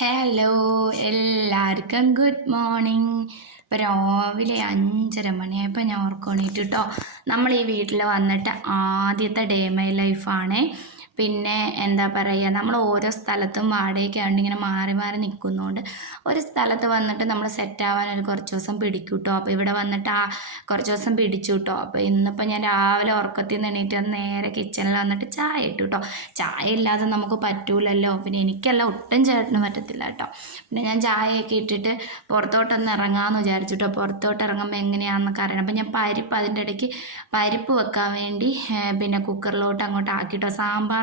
Hello എല്ലാവർക്കും good morning ഇപ്പോൾ രാവിലെ അഞ്ചര മണിയായപ്പോൾ ഞാൻ ഓർക്കണിട്ട് കേട്ടോ നമ്മൾ ഈ വീട്ടിൽ വന്നിട്ട് ആദ്യത്തെ ഡേ മൈ ലൈഫാണ് പിന്നെ എന്താ പറയുക നമ്മൾ ഓരോ സ്ഥലത്തും വാടകയ്ക്കാണ്ട് ഇങ്ങനെ മാറി മാറി നിൽക്കുന്നതുകൊണ്ട് ഒരു സ്ഥലത്ത് വന്നിട്ട് നമ്മൾ സെറ്റ് ആവാൻ ഒരു കുറച്ച് ദിവസം പിടിക്കും കേട്ടോ അപ്പോൾ ഇവിടെ വന്നിട്ട് ആ കുറച്ച് ദിവസം പിടിച്ചു കേട്ടോ അപ്പോൾ ഇന്നിപ്പോൾ ഞാൻ രാവിലെ ഉറക്കത്തിൽ നിന്ന് എണീറ്റ് നേരെ കിച്ചണിൽ വന്നിട്ട് ചായ ഇട്ടു കേട്ടോ ചായ ഇല്ലാതെ നമുക്ക് പറ്റൂലല്ലോ. പിന്നെ എനിക്കല്ല ഒട്ടും ചേട്ടന് പറ്റത്തില്ല കേട്ടോ. പിന്നെ ഞാൻ ചായയൊക്കെ ഇട്ടിട്ട് പുറത്തോട്ടൊന്ന് ഇറങ്ങാമെന്ന് വിചാരിച്ചു കേട്ടോ പുറത്തോട്ട് ഇറങ്ങുമ്പോൾ എങ്ങനെയാണെന്നൊക്കെ അറിയണം. അപ്പോൾ ഞാൻ പരിപ്പ് അതിന്റെ ഇടയ്ക്ക് പരിപ്പ് വെക്കാൻ വേണ്ടി പിന്നെ കുക്കറിലോട്ട് അങ്ങോട്ട് ആക്കിയിട്ടോ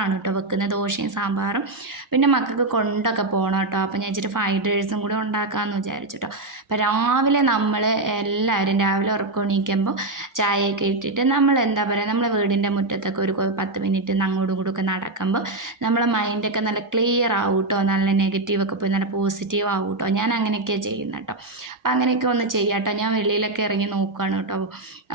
സാമ്പാറാണ് കേട്ടോ വെക്കുന്നത് ദോശയും സാമ്പാറും. പിന്നെ മക്കൾക്ക് കൊണ്ടൊക്കെ പോകണം കേട്ടോ അപ്പം ഞാൻ ഇച്ചിരി ഫ്രൈഡ് റൈസും കൂടി ഉണ്ടാക്കാമെന്ന് വിചാരിച്ചു കേട്ടോ അപ്പം രാവിലെ നമ്മൾ എല്ലാവരും രാവിലെ ഉറക്കം എണീക്കുമ്പോൾ ചായയൊക്കെ ഇട്ടിട്ട് നമ്മൾ എന്താ പറയുക നമ്മൾ വീടിന്റെ മുറ്റത്തൊക്കെ ഒരു പത്ത് മിനിറ്റ് അങ്ങോട്ടും ഇങ്ങോട്ടും ഒക്കെ നടക്കുമ്പോൾ നമ്മളെ മൈൻഡൊക്കെ നല്ല ക്ലിയർ ആവും കേട്ടോ നല്ല നെഗറ്റീവൊക്കെ പോയി നല്ല പോസിറ്റീവ് ആവും കേട്ടോ ഞാൻ അങ്ങനെയൊക്കെയാണ് ചെയ്യുന്നത് കേട്ടോ അപ്പം അങ്ങനെയൊക്കെ ഒന്ന് ചെയ്യാം കേട്ടോ ഞാൻ വെളിയിലൊക്കെ ഇറങ്ങി നോക്കുകയാണ് കേട്ടോ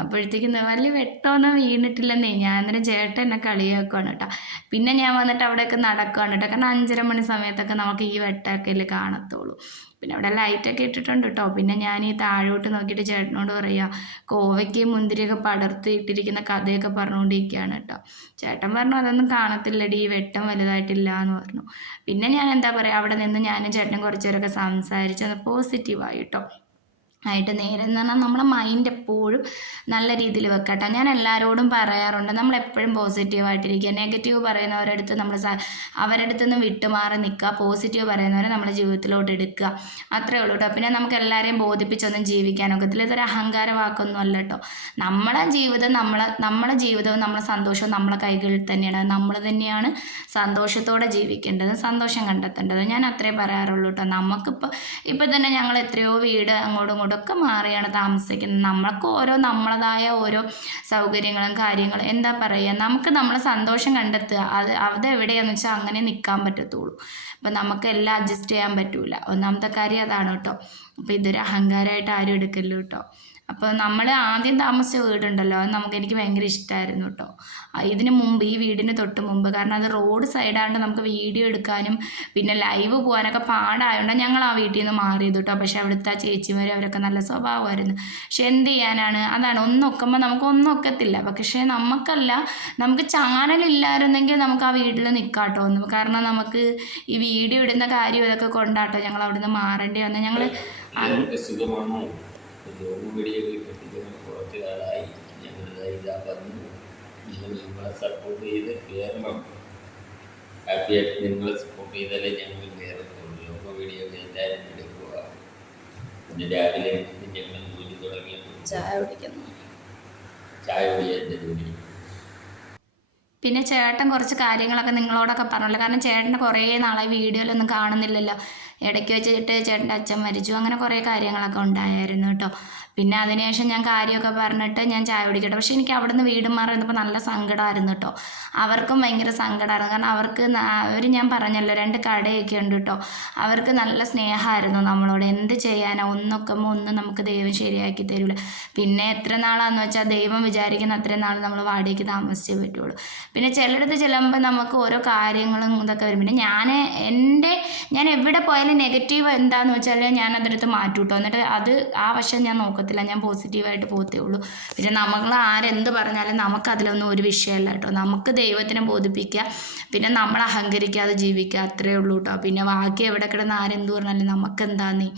അപ്പോഴത്തേക്കും വലിയ വെട്ടമൊന്നും വീണിട്ടില്ലെന്നേ. ഞാൻ അന്നേരം ചേട്ടൻ എന്നെ കളിയാക്കുകയാണ് കേട്ടോ പിന്നെ ഞാൻ വന്നിട്ട് അവിടെയൊക്കെ നടക്കുകയാണ് കേട്ടോ. കാരണം അഞ്ചര മണി സമയത്തൊക്കെ നമുക്ക് ഈ വെട്ടമൊക്കെ അല്ലേ കാണത്തുള്ളൂ. പിന്നെ അവിടെ ലൈറ്റൊക്കെ ഇട്ടിട്ടുണ്ട് കേട്ടോ. പിന്നെ ഞാൻ ഈ താഴോട്ട് നോക്കിയിട്ട് ചേട്ടനോട് പറയുക കോവയ്ക്ക് മുന്തിരിയൊക്കെ പടർത്തി ഇട്ടിരിക്കുന്ന കഥയൊക്കെ പറഞ്ഞുകൊണ്ടിരിക്കുകയാണ് കേട്ടോ. ചേട്ടൻ പറഞ്ഞു അതൊന്നും കാണത്തില്ലടി ഈ വെട്ടം വലുതായിട്ടില്ല എന്ന് പറഞ്ഞു. പിന്നെ ഞാൻ എന്താ പറയുക അവിടെ നിന്ന് ഞാനും ചേട്ടനും കുറച്ച് നേരമൊക്കെ സംസാരിച്ച് പോസിറ്റീവായി കേട്ടോ. ആയിട്ട് നേരെ എന്ന് പറഞ്ഞാൽ നമ്മുടെ മൈൻഡ് എപ്പോഴും നല്ല രീതിയിൽ വെക്കട്ടെ. ഞാൻ എല്ലാവരോടും പറയാറുണ്ട് നമ്മൾ എപ്പോഴും പോസിറ്റീവായിട്ടിരിക്കുക നെഗറ്റീവ് പറയുന്നവരുടെ അടുത്ത് നമ്മൾ അവരുടെ നിന്ന് വിട്ടുമാറി നിൽക്കുക. പോസിറ്റീവ് പറയുന്നവരെ നമ്മുടെ ജീവിതത്തിലോട്ട് എടുക്കുക. അത്രേ ഉള്ളൂ കേട്ടോ പിന്നെ നമുക്ക് എല്ലാവരെയും ബോധിപ്പിച്ചൊന്നും ജീവിക്കാനൊക്കത്തില്ല. ഇതൊരു അഹങ്കാര വാക്കൊന്നും അല്ല കേട്ടോ നമ്മളെ ജീവിതം നമ്മളെ നമ്മുടെ ജീവിതവും നമ്മളെ സന്തോഷവും നമ്മളെ കൈകളിൽ തന്നെയാണ്. നമ്മൾ തന്നെയാണ് സന്തോഷത്തോടെ ജീവിക്കേണ്ടത് സന്തോഷം കണ്ടെത്തേണ്ടത്. ഞാൻ അത്രേ പറയാറുള്ളൂ കേട്ടോ നമുക്കിപ്പോൾ ഇപ്പം തന്നെ ഞങ്ങൾ എത്രയോ വീട് അങ്ങോട്ടും ഇങ്ങോട്ടും ഒക്കെ മാറിയാണ് താമസിക്കുന്നത്. നമ്മൾക്ക് ഓരോ നമ്മളതായ ഓരോ സൗകര്യങ്ങളും കാര്യങ്ങളും എന്താ പറയുക നമുക്ക് നമ്മളെ സന്തോഷം കണ്ടെത്തുക. അത് അത് എവിടെയാന്ന് വെച്ചാൽ അങ്ങനെ നിൽക്കാൻ പറ്റത്തുള്ളൂ. അപ്പം നമുക്ക് എല്ലാം അഡ്ജസ്റ്റ് ചെയ്യാൻ പറ്റൂല. ഒന്നാമത്തെ കാര്യം അതാണ് കേട്ടോ. അപ്പം ഇതൊരു അഹങ്കാരമായിട്ട് ആരും എടുക്കല്ലോ കേട്ടോ അപ്പോൾ നമ്മൾ ആദ്യം താമസിച്ച വീടുണ്ടല്ലോ അത് നമുക്ക് എനിക്ക് ഭയങ്കര ഇഷ്ടമായിരുന്നു കേട്ടോ ഇതിന് മുമ്പ് ഈ വീടിന് തൊട്ട് മുമ്പ് കാരണം അത് റോഡ് സൈഡായതുകൊണ്ട് നമുക്ക് വീഡിയോ എടുക്കാനും പിന്നെ ലൈവ് പോകാനൊക്കെ പാടായതുകൊണ്ട് ഞങ്ങൾ ആ വീട്ടിൽ നിന്ന് മാറിയത് കേട്ടോ പക്ഷേ അവിടുത്തെ ചേച്ചിമാർ അവരൊക്കെ നല്ല സ്വഭാവമായിരുന്നു പക്ഷെ എന്ത് ചെയ്യാനാണ് അതാണ് ഒന്നൊക്കുമ്പോൾ നമുക്ക് ഒന്നൊക്കത്തില്ല പക്ഷേ നമുക്കല്ല നമുക്ക് ചാനലില്ലായിരുന്നെങ്കിൽ നമുക്ക് ആ വീട്ടിൽ നിൽക്കാട്ടോ ഒന്നും കാരണം നമുക്ക് ഈ വീഡിയോ ഇടുന്ന കാര്യം ഇതൊക്കെ കൊണ്ടാട്ടോ ഞങ്ങൾ അവിടുന്ന് മാറേണ്ടി വന്നു ഞങ്ങൾ ജോബ് വീഡിയോയിൽ കിട്ടിക്കുന്ന കുറച്ച് നാളായി ഞങ്ങൾ ഇതാ നിങ്ങൾ നിങ്ങളെ സപ്പോർട്ട് ചെയ്ത് കയറണം ഹാപ്പിയായിട്ട് നിങ്ങളെ സപ്പോർട്ട് ചെയ്താലേ ഞങ്ങൾ കയറത്തുള്ളൂ ജോബ് വീഡിയോ എല്ലാവരും എടുക്കുക പിന്നെ രാവിലെ ഞങ്ങൾ ജോലി തുടങ്ങി ചായ കുടിക്കുന്നു. ചായ കുടിയാന്റെ ജോലി പിന്നെ ചേട്ടൻ കുറച്ച് കാര്യങ്ങളൊക്കെ നിങ്ങളോടൊക്കെ പറഞ്ഞല്ലോ. കാരണം ചേട്ടന്റെ കുറേ നാളായി വീഡിയോയിലൊന്നും കാണുന്നില്ലല്ലോ. ഇടയ്ക്ക് വെച്ചിട്ട് ചേട്ടന്റെ അച്ഛൻ മരിച്ചു അങ്ങനെ കുറേ കാര്യങ്ങളൊക്കെ ഉണ്ടായിരുന്നു കേട്ടോ. പിന്നെ അതിനുശേഷം ഞാൻ കാര്യമൊക്കെ പറഞ്ഞിട്ട് ഞാൻ ചായ കുടിക്കട്ടെ. പക്ഷേ എനിക്ക് അവിടുന്ന് വീട് മാറി വന്നപ്പോൾ നല്ല സങ്കടമായിരുന്നു കേട്ടോ അവർക്കും ഭയങ്കര സങ്കടമായിരുന്നു കാരണം അവർക്ക് അവർ ഞാൻ പറഞ്ഞല്ലോ രണ്ട് കടയൊക്കെ ഉണ്ട് കേട്ടോ അവർക്ക് നല്ല സ്നേഹമായിരുന്നു നമ്മളോട്. എന്ത് ചെയ്യാനോ? ഒന്നൊക്കുമ്പോൾ ഒന്നും നമുക്ക് ദൈവം ശരിയാക്കി തരില്ല പിന്നെ എത്ര നാളാന്ന് വെച്ചാൽ ദൈവം വിചാരിക്കുന്ന അത്രയും നാൾ നമ്മൾ വാടകയ്ക്ക് താമസിച്ചേ പറ്റുള്ളൂ. പിന്നെ ചിലയിടത്ത് ചെല്ലുമ്പോൾ നമുക്ക് ഓരോ കാര്യങ്ങളും ഇതൊക്കെ വരും. പിന്നെ ഞാൻ എന്റെ ഞാൻ എവിടെ പോയാലും നെഗറ്റീവ് എന്താന്ന് വെച്ചാൽ ഞാൻ അതെടുത്ത് മാറ്റും കേട്ടോ എന്നിട്ട് അത് ആ വശം ഞാൻ നോക്കത്തില്ല ഞാൻ പോസിറ്റീവായിട്ട് പോത്തേ ഉള്ളൂ. പിന്നെ നമ്മൾ ആരെന്ത് പറഞ്ഞാലും നമുക്ക് അതിലൊന്നും ഒരു വിഷയമല്ല കേട്ടോ. നമുക്ക് ദൈവത്തിനെ ബോധിപ്പിക്കുക പിന്നെ നമ്മൾ അഹങ്കരിക്കാതെ ജീവിക്കുക അത്രേ ഉള്ളൂ കേട്ടോ. പിന്നെ ബാക്കി എവിടെ കിടന്ന് ആരെന്ത് പറഞ്ഞാലും നമുക്ക് എന്താന്നീ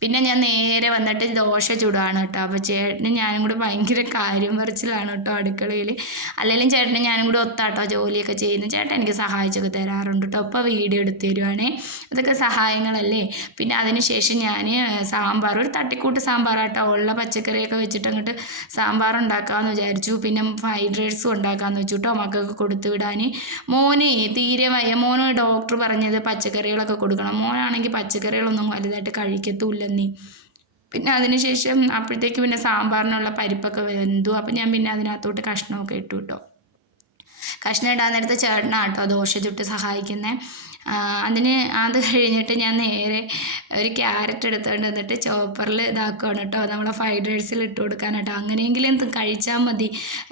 പിന്നെ ഞാൻ നേരെ വന്നിട്ട് ദോശ ചുടുകയാണ് കേട്ടോ. അപ്പോൾ ചേട്ടനും ഞാനും കൂടെ ഭയങ്കര കാര്യം പറിച്ചിലാണ് കേട്ടോ അടുക്കളയിൽ അല്ലെങ്കിലും ചേട്ടനും ഞാനും കൂടെ ഒത്താട്ടോ ജോലിയൊക്കെ ചെയ്യുന്നു. ചേട്ടൻ എനിക്ക് സഹായിച്ചൊക്കെ തരാറുണ്ട് കേട്ടോ. ഇപ്പോൾ വീഡിയോ എടുത്ത് തരുവാണേ. അതൊക്കെ സഹായങ്ങളല്ലേ. പിന്നെ അതിനുശേഷം ഞാൻ സാമ്പാർ ഒരു തട്ടിക്കൂട്ട് സാമ്പാറാട്ടോ ഉള്ള പച്ചക്കറിയൊക്കെ വെച്ചിട്ട് അങ്ങോട്ട് സാമ്പാർ ഉണ്ടാക്കാമെന്ന് വിചാരിച്ചു. പിന്നെ ഫ്രൈഡ് റൈസും ഉണ്ടാക്കാമെന്ന് വെച്ചു കേട്ടോ മക്കൾക്ക് കൊടുത്തു വിടാൻ മോന് തീരെ വയ്യ. മോന് ഡോക്ടർ പറഞ്ഞത് പച്ചക്കറികളൊക്കെ കൊടുക്കണം. മോനാണെങ്കിൽ പച്ചക്കറികളൊന്നും വലുതായിട്ട് കഴിക്കത്തുമില്ലെന്നീ പിന്നെ അതിനുശേഷം അപ്പോഴത്തേക്ക് പിന്നെ സാമ്പാറിനുള്ള പരിപ്പൊക്കെ വെന്തു. അപ്പം ഞാൻ പിന്നെ അതിനകത്തോട്ട് കഷ്ണമൊക്കെ ഇട്ടു കേട്ടോ കഷ്ണം ഇടാൻ നേരത്ത് കേട്ടോ ദോശ ചുട്ട് സഹായിക്കുന്നത് അതിന് അത് കഴിഞ്ഞിട്ട് ഞാൻ നേരെ ഒരു ക്യാരറ്റ് എടുത്തുകൊണ്ട് വന്നിട്ട് ചോപ്പറിൽ ഇതാക്കുകയാണ് കേട്ടോ. നമ്മളെ ഫ്രൈഡ് റൈസിൽ ഇട്ട് കൊടുക്കാനാട്ടോ അങ്ങനെയെങ്കിലും കഴിച്ചാൽ മതി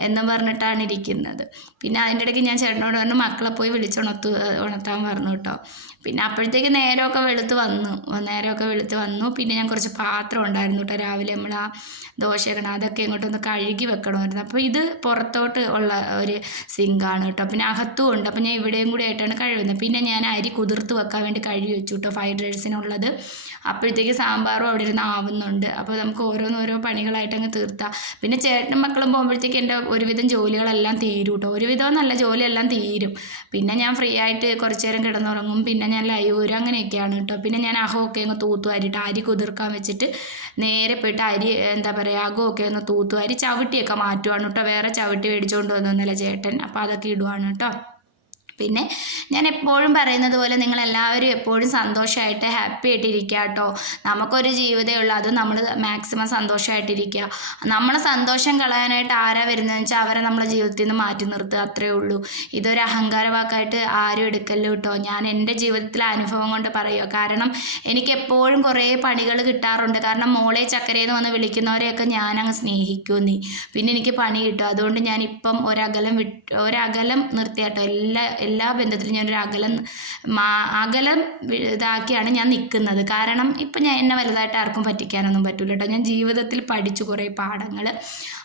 എന്ന് പറഞ്ഞിട്ടാണ് ഇരിക്കുന്നത്. പിന്നെ അതിന്റെ ഇടയ്ക്ക് ഞാൻ ചേട്ടനോട് പറഞ്ഞു മക്കളെ പോയി വിളിച്ചുണർത്തു ഉണർത്താൻ പറഞ്ഞു കേട്ടോ. പിന്നെ അപ്പോഴത്തേക്ക് നേരമൊക്കെ വെളുത്ത് വന്നു. നേരമൊക്കെ വെളുത്ത് വന്നു. പിന്നെ ഞാൻ കുറച്ച് പാത്രം ഉണ്ടായിരുന്നു കേട്ടോ. രാവിലെ നമ്മൾ ആ ദോശയൊക്കെ അതൊക്കെ ഇങ്ങോട്ടൊന്ന് കഴുകി വെക്കണമായിരുന്നു. അപ്പോൾ ഇത് പുറത്തോട്ട് ഉള്ള ഒരു സിങ്കാണ് കേട്ടോ. പിന്നെ അകത്തും ഉണ്ട്. അപ്പോൾ ഞാൻ ഇവിടെയും കൂടി ആയിട്ടാണ് കഴുകുന്നത്. പിന്നെ ഞാൻ അരി കുതിർത്ത് വെക്കാൻ വേണ്ടി കഴുകി വെച്ചു കേട്ടോ. ഫ്രൈഡ് റൈസിനുള്ളത് അപ്പോഴത്തേക്ക് സാമ്പാറും അവിടെ ഇരുന്ന് ആവുന്നുണ്ട്. അപ്പോൾ നമുക്ക് ഓരോന്നോരോ പണികളായിട്ട് അങ്ങ് തീർത്താം. പിന്നെ ചേട്ടനും മക്കളും പോകുമ്പോഴത്തേക്ക് എന്റെ ഒരുവിധം ജോലികളെല്ലാം തീരും കേട്ടോ. ഒരുവിധം നല്ല ജോലിയെല്ലാം തീരും. പിന്നെ ഞാൻ ഫ്രീ ആയിട്ട് കുറച്ച് നേരം കിടന്നുറങ്ങും. പിന്നെ ഞാൻ ലൈവ് അങ്ങനെയൊക്കെയാണ് കേട്ടോ. പിന്നെ ഞാൻ അഹമൊക്കെ അങ്ങ് തൂത്തുവാരിയിട്ട് അരി കുതിർക്കാൻ വെച്ചിട്ട് നേരെ പോയിട്ട് അരി എന്താ പറയുക അകമൊക്കെ ഒന്ന് തൂത്തുവാരി ചവിട്ടിയൊക്കെ മാറ്റുവാണ് കേട്ടോ. വേറെ ചവിട്ടി മേടിച്ചുകൊണ്ട് വന്നൊന്നുമില്ല ചേട്ടൻ. അപ്പോൾ അതൊക്കെ ഇടുവാണ് കേട്ടോ. പിന്നെ ഞാൻ എപ്പോഴും പറയുന്നത് പോലെ നിങ്ങൾ എല്ലാവരും എപ്പോഴും സന്തോഷമായിട്ട് ഹാപ്പി ആയിട്ടിരിക്കുക കേട്ടോ. നമുക്കൊരു ജീവിതമേ ഉള്ളൂ. അത് നമ്മൾ മാക്സിമം സന്തോഷമായിട്ടിരിക്കുക. നമ്മളെ സന്തോഷം കളയാനായിട്ട് ആരാ വരുന്നതെന്ന് വെച്ചാൽ അവരെ നമ്മളെ ജീവിതത്തിൽ നിന്ന് മാറ്റി നിർത്തുക അത്രേ ഉള്ളൂ. ഇതൊരു അഹങ്കാര വാക്കായിട്ട് ആരും എടുക്കല്ലോ കേട്ടോ. ഞാൻ എന്റെ ജീവിതത്തിലെ അനുഭവം കൊണ്ട് പറയുക കാരണം എനിക്ക് എപ്പോഴും കുറേ പണികൾ കിട്ടാറുണ്ട്. കാരണം മോളെ ചക്കരയെന്ന് വന്ന് വിളിക്കുന്നവരെയൊക്കെ ഞാൻ സ്നേഹിക്കൂ നീ പിന്നെ എനിക്ക് പണി കിട്ടും. അതുകൊണ്ട് ഞാൻ ഒരകലം വിട്ട് ഒരകലം നിർത്തിയാട്ടോ എല്ലാ എല്ലാ ബന്ധത്തിലും ഞാനൊരു അകലം അകലം ഇതാക്കിയാണ് ഞാൻ നിൽക്കുന്നത് കാരണം ഇപ്പം ഞാൻ എന്നെ വലുതായിട്ട് ആർക്കും പറ്റിക്കാനൊന്നും പറ്റില്ല കേട്ടോ ഞാൻ ജീവിതത്തിൽ പഠിച്ചു കുറേ പാഠങ്ങൾ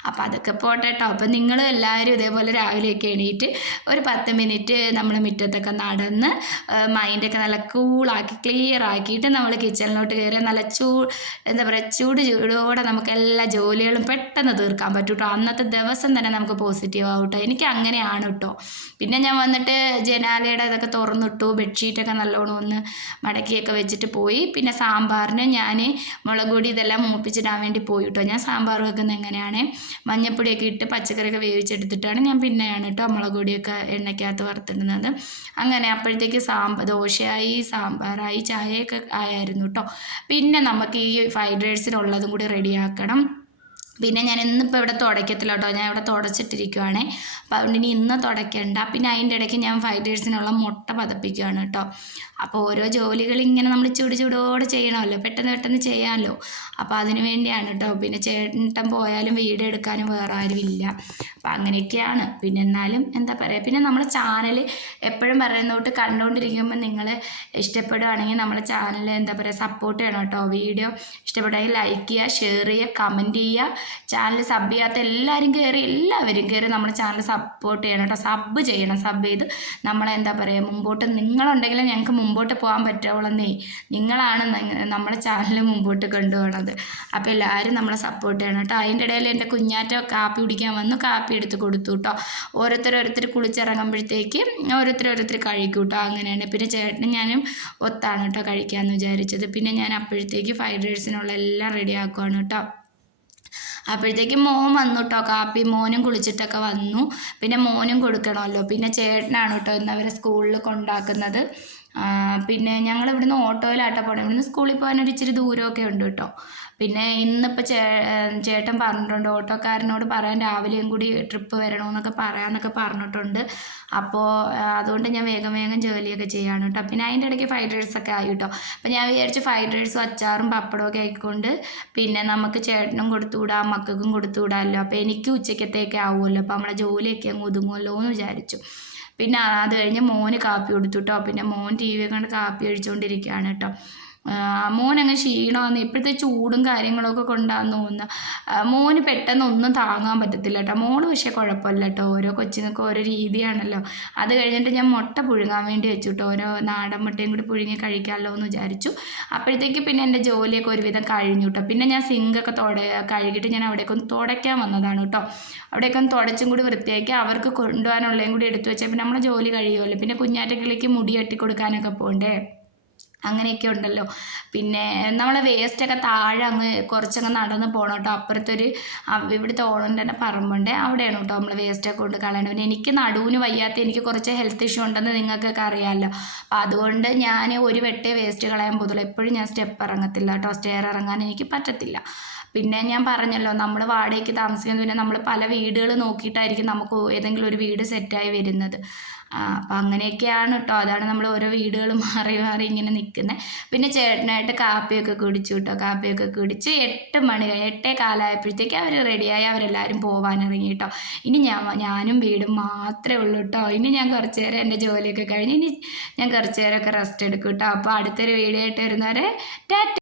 അപ്പോൾ അതൊക്കെ പോട്ടെ കേട്ടോ അപ്പം നിങ്ങൾ എല്ലാവരും ഇതേപോലെ രാവിലെയൊക്കെ എണീറ്റ് ഒരു പത്ത് മിനിറ്റ് നമ്മൾ മുറ്റത്തൊക്കെ നടന്ന് മൈൻഡൊക്കെ നല്ല കൂളാക്കി ക്ലിയർ ആക്കിയിട്ട് നമ്മൾ കിച്ചണിലോട്ട് കയറി നല്ല ചൂ എന്താ പറയുക ചൂട് ചൂടോടെ നമുക്ക് എല്ലാ ജോലികളും പെട്ടെന്ന് തീർക്കാൻ പറ്റും കേട്ടോ അന്നത്തെ ദിവസം തന്നെ നമുക്ക് പോസിറ്റീവ് ആവും കേട്ടോ എനിക്ക് അങ്ങനെയാണ് കേട്ടോ പിന്നെ ഞാൻ വന്നിട്ട് ജനാലയുടെ ഇതൊക്കെ തുറന്നിട്ടു ബെഡ്ഷീറ്റൊക്കെ നല്ലോണം ഒന്ന് മടക്കിയൊക്കെ വെച്ചിട്ട് പോയി. പിന്നെ സാമ്പാറിന് ഞാൻ മുളക് പൊടി ഇതെല്ലാം മൂപ്പിച്ചിടാൻ വേണ്ടി പോയി കേട്ടോ ഞാൻ സാമ്പാർ വെക്കുന്നത് എങ്ങനെയാണ്? മഞ്ഞപ്പൊടിയൊക്കെ ഇട്ട് പച്ചക്കറിയൊക്കെ വേവിച്ചെടുത്തിട്ടാണ് ഞാൻ പിന്നെയാണ് കേട്ടോ മുളക് പൊടിയൊക്കെ എണ്ണയ്ക്കകത്ത് വറുത്തിടുന്നത്. അങ്ങനെ അപ്പോഴത്തേക്ക് സാമ്പാർ ദോശയായി സാമ്പാറായി ചായയൊക്കെ ആയായിരുന്നു കേട്ടോ പിന്നെ നമുക്ക് ഈ ഫ്രൈഡ് റൈസിനുള്ളതും കൂടി റെഡിയാക്കണം. പിന്നെ ഞാൻ ഇന്നിപ്പോൾ ഇവിടെ തുടയ്ക്കത്തില്ല കേട്ടോ ഞാൻ ഇവിടെ തുടച്ചിട്ടിരിക്കുവാണേ. അപ്പോൾ അതുകൊണ്ട് ഇനി ഇന്ന് തുടയ്ക്കണ്ട പിന്നെ അതിന്റെ ഇടയ്ക്ക് ഞാൻ ഫൈറ്റേഴ്സിനുള്ള മുട്ട പതപ്പിക്കുകയാണ് കേട്ടോ. അപ്പോൾ ഓരോ ജോലികൾ ഇങ്ങനെ നമ്മൾ ചൂട് ചൂടോടെ ചെയ്യണമല്ലോ. പെട്ടെന്ന് പെട്ടെന്ന് ചെയ്യാമല്ലോ. അപ്പോൾ അതിന് വേണ്ടിയാണ് കേട്ടോ. പിന്നെ ചേട്ടൻ പോയാലും വീട് എടുക്കാനും വേറെ ആരും അപ്പോൾ അങ്ങനെയൊക്കെയാണ്. പിന്നെ എന്നാലും എന്താ പറയുക പിന്നെ നമ്മുടെ ചാനൽ എപ്പോഴും പറയുന്നോട്ട് കണ്ടുകൊണ്ടിരിക്കുമ്പോൾ നിങ്ങൾ ഇഷ്ടപ്പെടുകയാണെങ്കിൽ നമ്മുടെ ചാനൽ എന്താ പറയുക സപ്പോർട്ട് ചെയ്യണം കേട്ടോ. വീഡിയോ ഇഷ്ടപ്പെടുകയാണെങ്കിൽ ലൈക്ക് ചെയ്യുക ഷെയർ ചെയ്യുക കമന്റ് ചെയ്യുക. ചാനൽ സബ് ചെയ്യാത്ത എല്ലാവരും കയറി എല്ലാവരും കയറി നമ്മുടെ ചാനൽ സപ്പോർട്ട് ചെയ്യണം കേട്ടോ. സബ് ചെയ്യണം സബ് ചെയ്ത് നമ്മളെ എന്താ പറയുക മുമ്പോട്ട് നിങ്ങളുണ്ടെങ്കിൽ ഞങ്ങൾക്ക് മുമ്പോട്ട് പോകാൻ പറ്റുള്ളന്നേ നിങ്ങളാണ് നമ്മുടെ ചാനൽ മുമ്പോട്ട് കൊണ്ടുപോകണത് അപ്പോൾ എല്ലാവരും നമ്മളെ സപ്പോർട്ട് ചെയ്യണം കേട്ടോ. അതിന്റെ ഇടയിൽ എന്റെ കുഞ്ഞാറ്റ കാപ്പി കുടിക്കാൻ വന്നു. കാപ്പി എടുത്ത് കൊടുത്തു കേട്ടോ ഓരോരുത്തർ ഓരോരുത്തർ കുളിച്ചിറങ്ങുമ്പോഴത്തേക്ക് ഓരോരുത്തർ ഓരോരുത്തർ കഴിക്കും കേട്ടോ അങ്ങനെയാണ്. പിന്നെ ചേട്ടനും ഞാനും ഒത്താണ് കേട്ടോ കഴിക്കാമെന്ന് വിചാരിച്ചത്. പിന്നെ ഞാൻ അപ്പോഴത്തേക്ക് ഫ്രൈഡ് റൈസിനുള്ള എല്ലാം റെഡി ആക്കുവാണ് കേട്ടോ അപ്പോഴത്തേക്ക് മോൻ വന്നു കേട്ടോ കാപ്പി മോനും കുളിച്ചിട്ടൊക്കെ വന്നു. പിന്നെ മോനും കൊടുക്കണമല്ലോ. പിന്നെ ചേട്ടനാണ് കേട്ടോ ഇന്ന് അവരെ സ്കൂളിൽ കൊണ്ടാക്കുന്നത്. പിന്നെ ഞങ്ങൾ ഇവിടുന്ന് ഓട്ടോയിലാട്ടോ പോകണം ഇവിടുന്ന് സ്കൂളിൽ പോകാൻ ഇച്ചിരി ദൂരമൊക്കെ ഉണ്ട് കേട്ടോ പിന്നെ ഇന്നിപ്പോൾ ചേ ചേട്ടൻ പറഞ്ഞിട്ടുണ്ട് ഓട്ടോക്കാരനോട് പറയാൻ രാവിലെയും കൂടി ട്രിപ്പ് വരണമെന്നൊക്കെ പറയാമെന്നൊക്കെ പറഞ്ഞിട്ടുണ്ട്. അപ്പോൾ അതുകൊണ്ട് ഞാൻ വേഗം വേഗം ജോലിയൊക്കെ ചെയ്യാണ് കേട്ടോ. പിന്നെ അതിന്റെ ഇടയ്ക്ക് ഫ്രൈഡ് റൈസ് ഒക്കെ ആയി കേട്ടോ. അപ്പോൾ ഞാൻ വിചാരിച്ചു ഫ്രൈഡ് റൈസും അച്ചാറും പപ്പടവും ഒക്കെ ആയിക്കൊണ്ട് പിന്നെ നമുക്ക് ചേട്ടനും കൊടുത്തുവിടാം മക്കൾക്കും കൊടുത്തുവിടാമല്ലോ. അപ്പോൾ എനിക്ക് ഉച്ചക്കത്തേക്ക് ആവുമല്ലോ. അപ്പോൾ നമ്മളെ ജോലിയൊക്കെ അങ്ങ് ഒതുങ്ങുമല്ലോ എന്ന് വിചാരിച്ചു. പിന്നെ അത് കഴിഞ്ഞ് മോന് കാപ്പി കൊടുത്തു കേട്ടോ. പിന്നെ മോൻ ടി വി കണ്ട് കാപ്പി കഴിച്ചുകൊണ്ടിരിക്കുകയാണ് കേട്ടോ. മോൻ അങ്ങ് ക്ഷീണമാണ് ഇപ്പോഴത്തെ ചൂടും കാര്യങ്ങളൊക്കെ കൊണ്ടാന്ന് തോന്നുന്നു. മോന് പെട്ടെന്ന് ഒന്നും താങ്ങാൻ പറ്റത്തില്ല കേട്ടോ മോൾ പക്ഷേ കുഴപ്പമില്ല കേട്ടോ ഓരോ കൊച്ചിനൊക്കെ ഓരോ രീതിയാണല്ലോ. അത് കഴിഞ്ഞിട്ട് ഞാൻ മുട്ട പുഴുങ്ങാൻ വേണ്ടി വെച്ചു കേട്ടോ ഓരോ നാടൻ മുട്ടയും കൂടി പുഴുങ്ങി കഴിക്കാമല്ലോ എന്ന് വിചാരിച്ചു. അപ്പോഴത്തേക്ക് പിന്നെ എന്റെ ജോലിയൊക്കെ ഒരുവിധം കഴിഞ്ഞു കേട്ടോ പിന്നെ ഞാൻ സിങ്കൊക്കെ തുട കഴുകിയിട്ട് ഞാൻ അവിടേക്ക് ഒന്ന് തുടയ്ക്കാൻ വന്നതാണ് കേട്ടോ അവിടെയൊക്കെ ഒന്ന് തുടച്ചും കൂടി വൃത്തിയാക്കി അവർക്ക് കൊണ്ടുപോകാനുള്ളതും കൂടി എടുത്തു വെച്ചാൽ പിന്നെ നമ്മളെ ജോലി കഴിയുമല്ലോ. പിന്നെ കുഞ്ഞാറ്റക്കിളിക്ക് മുടി കെട്ടിക്കൊടുക്കാനൊക്കെ പോകണ്ടേ അങ്ങനെയൊക്കെ ഉണ്ടല്ലോ. പിന്നെ നമ്മളെ വേസ്റ്റൊക്കെ താഴെ അങ്ങ് കുറച്ചങ്ങ് നടന്ന് പോകണം കേട്ടോ അപ്പുറത്തൊരു ഇവിടുത്തെ തന്നെ പറമ്പുണ്ട്. അവിടെയാണ് കേട്ടോ നമ്മൾ വേസ്റ്റൊക്കെ കൊണ്ട് കളയേണ്ടത് പിന്നെ എനിക്ക് നടുവിന് വയ്യാത്ത എനിക്ക് കുറച്ച് ഹെൽത്ത് ഇഷ്യൂ ഉണ്ടെന്ന് നിങ്ങൾക്കൊക്കെ അറിയാമല്ലോ അപ്പം അതുകൊണ്ട് ഞാൻ ഒരു വെട്ടേ വേസ്റ്റ് കളയാൻ പോകുള്ളൂ എപ്പോഴും ഞാൻ സ്റ്റെപ്പ് ഇറങ്ങത്തില്ല കേട്ടോ. സ്റ്റെയർ ഇറങ്ങാൻ എനിക്ക് പറ്റത്തില്ല. പിന്നെ ഞാൻ പറഞ്ഞല്ലോ നമ്മൾ വാടകയ്ക്ക് താമസിക്കുന്നത് പിന്നെ നമ്മൾ പല വീടുകൾ നോക്കിയിട്ടായിരിക്കും നമുക്ക് ഏതെങ്കിലും ഒരു വീട് സെറ്റായി വരുന്നത്. അപ്പം അങ്ങനെയൊക്കെയാണ് കേട്ടോ അതാണ് നമ്മൾ ഓരോ വീടുകൾ മാറി മാറി ഇങ്ങനെ നിൽക്കുന്നത് പിന്നെ ചേട്ടനായിട്ട് കാപ്പിയൊക്കെ കുടിച്ചു കേട്ടോ കാപ്പിയൊക്കെ കുടിച്ച് എട്ട് മണി എട്ടേ കാലമായപ്പോഴത്തേക്ക് അവർ റെഡിയായി അവരെല്ലാവരും പോകാൻ ഇറങ്ങി കേട്ടോ ഇനി ഞാൻ ഞാനും വീടും മാത്രമേ ഉള്ളൂ കേട്ടോ ഇനി ഞാൻ കുറച്ച് നേരം എന്റെ ജോലിയൊക്കെ കഴിഞ്ഞ് ഇനി ഞാൻ കുറച്ച് നേരമൊക്കെ റെസ്റ്റ് എടുക്കും കേട്ടോ അപ്പോൾ അടുത്തൊരു വീഡിയോ ആയിട്ട് വരുന്നവരെ ടാറ്റ!